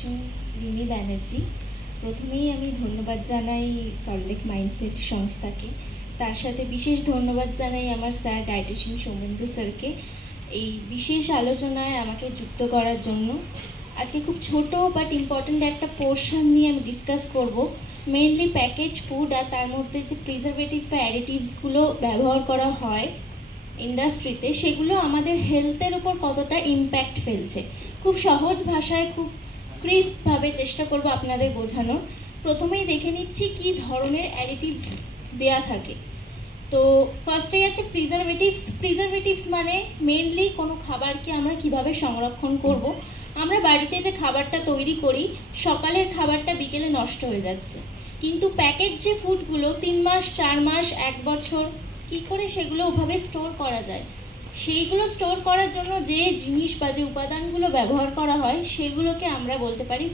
Dietician Rimi Banerjee. প্রথমেই আমি ধন্যবাদ জানাই সল্টলেক মাইন্ডসেট সংস্থাকে, তার সাথে বিশেষ ধন্যবাদ জানাই আমার স্যার ডায়েটিশিয়ান সৌমেন্দু স্যারকে এই বিশেষ আলোচনায় আমাকে যুক্ত করার জন্য। আজকে খুব ছোট বাট ইম্পর্ট্যান্ট একটা পোর্শন নিয়ে আমি ডিসকাস করব, মেইনলি প্যাকেজ ফুড আর তার মধ্যে যে প্রিজারভেটিভ বা অ্যাডিটিভসগুলো ব্যবহার করা হয় ইন্ডাস্ট্রিতে, সেগুলো আমাদের হেলথের উপর কতটা ইম্প্যাক্ট ফেলছে। খুব সহজ ভাষায় খুব ক্রিস্পভাবে চেষ্টা করব আপনাদের বোঝানোর। প্রথমেই দেখে নিচ্ছি কি ধরনের অ্যাডিটিভস দেয়া থাকে। তো ফার্স্টেই আছে প্রিজারভেটিভস মানে মেইনলি কোনো খাবারকে আমরা কিভাবে সংরক্ষণ করব। আমরা বাড়িতে যে খাবারটা তৈরি করি, সকালের খাবারটা বিকেলে নষ্ট হয়ে যাচ্ছে, কিন্তু প্যাকেজ যে ফুডগুলো 3 মাস 4 মাস 1 বছর কি করে সেগুলো ওভাবে স্টোর করা যায়, সেইগুলো স্টোর করার জন্য যে জিনিস বা যে উপাদানগুলো ব্যবহার করা হয় সেগুলোকে আমরা বলতে পারি